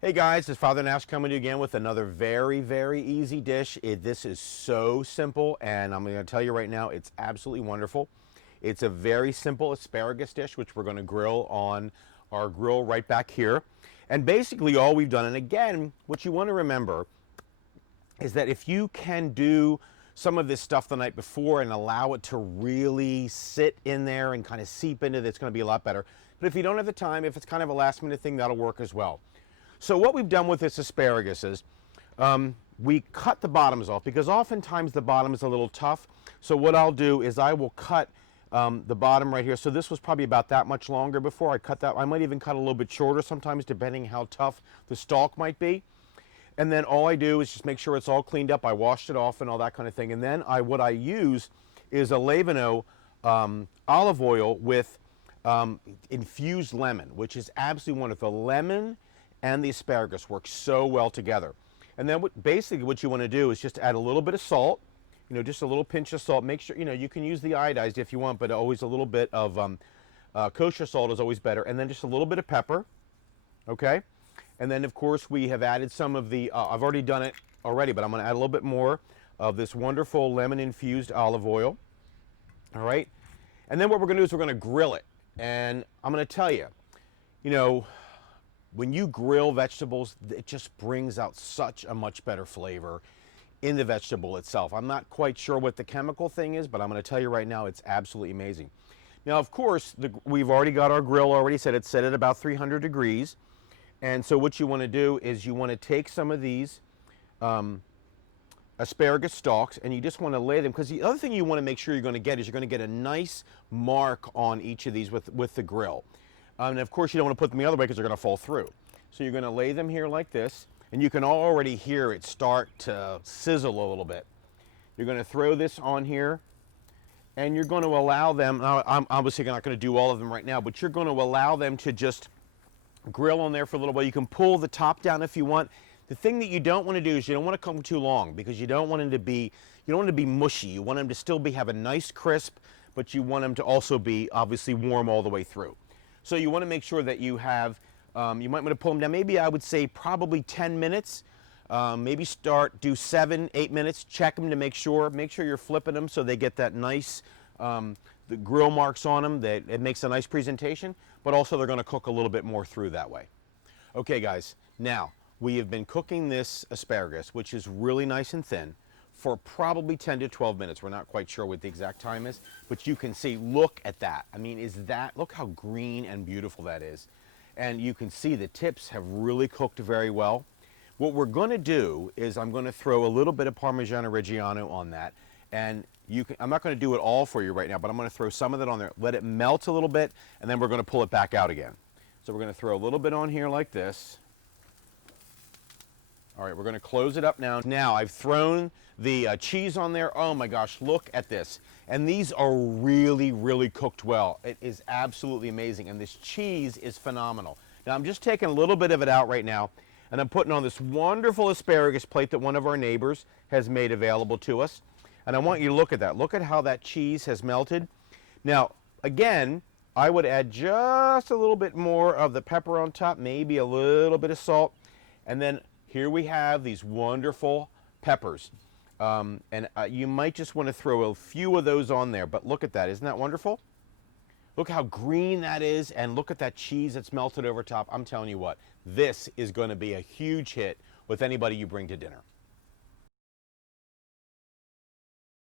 Hey guys, it's Father Nash coming to you again with another very easy dish. This is so simple, and I'm going to tell you right now, it's absolutely wonderful. It's a very simple asparagus dish, which we're going to grill on our grill right back here. And basically all we've done, and again, what you want to remember is that if you can do some of this stuff the night before and allow it to really sit in there and kind of seep into it, it's going to be a lot better. But if you don't have the time, if it's kind of a last minute thing, that'll work as well. So what we've done with this asparagus is we cut the bottoms off because oftentimes the bottom is a little tough. So what I'll do is I will cut the bottom right here. So this was probably about that much longer before I cut that. I might even cut a little bit shorter sometimes depending how tough the stalk might be. And then all I do is just make sure it's all cleaned up. I washed it off and all that kind of thing. And then what I use is Olevano olive oil with infused lemon, which is absolutely wonderful. The lemon and the asparagus work so well together. And then basically what you want to do is just add a little bit of salt, just a little pinch of salt. Make sure, you can use the iodized if you want, but always a little bit of kosher salt is always better. And then just a little bit of pepper, okay? And then of course we have added some of the, I've already done it already, but I'm going to add a little bit more of this wonderful lemon-infused olive oil, all right? And then what we're going to do is we're going to grill it. And I'm going to tell you, when you grill vegetables, it just brings out such a much better flavor in the vegetable itself. I'm not quite sure what the chemical thing is, but I'm going to tell you right now, it's absolutely amazing. Now, of course, we've already got our grill already set. It's set at about 300 degrees. And so what you want to do is you want to take some of these asparagus stalks and you just want to lay them, because the other thing you want to make sure you're going to get is you're going to get a nice mark on each of these with the grill. And of course you don't want to put them the other way because they're going to fall through. So you're going to lay them here like this, and you can already hear it start to sizzle a little bit. You're going to throw this on here, and you're going to allow them, now I'm obviously not going to do all of them right now, but you're going to allow them to just grill on there for a little while. You can pull the top down if you want. The thing that you don't want to do is you don't want to cook them too long, because you don't want them to be, mushy. You want them to still have a nice crisp, but you want them to also be obviously warm all the way through. So you want to make sure that you have, you might want to pull them down, maybe I would say probably 10 minutes. Maybe do 7, 8 minutes, check them to make sure you're flipping them so they get that nice, the grill marks on them, that it makes a nice presentation, but also they're going to cook a little bit more through that way. Okay guys, now we have been cooking this asparagus, which is really nice and thin, for probably 10 to 12 minutes. We're not quite sure what the exact time is, but you can see, look at that. I mean, look how green and beautiful that is. And you can see the tips have really cooked very well. What we're going to do is I'm going to throw a little bit of Parmigiano Reggiano on that. And I'm not going to do it all for you right now, but I'm going to throw some of it on there, let it melt a little bit, and then we're going to pull it back out again. So we're going to throw a little bit on here like this. All right, we're going to close it up now. Now I've thrown the cheese on there. Oh my gosh, look at this. And these are really cooked well. It is absolutely amazing. And this cheese is phenomenal. Now I'm just taking a little bit of it out right now, and I'm putting on this wonderful asparagus plate that one of our neighbors has made available to us. And I want you to look at that. Look at how that cheese has melted. Now, again, I would add just a little bit more of the pepper on top, maybe a little bit of salt, and then here we have these wonderful peppers. You might just want to throw a few of those on there, but look at that. Isn't that wonderful? Look how green that is, and look at that cheese that's melted over top. I'm telling you what, this is going to be a huge hit with anybody you bring to dinner.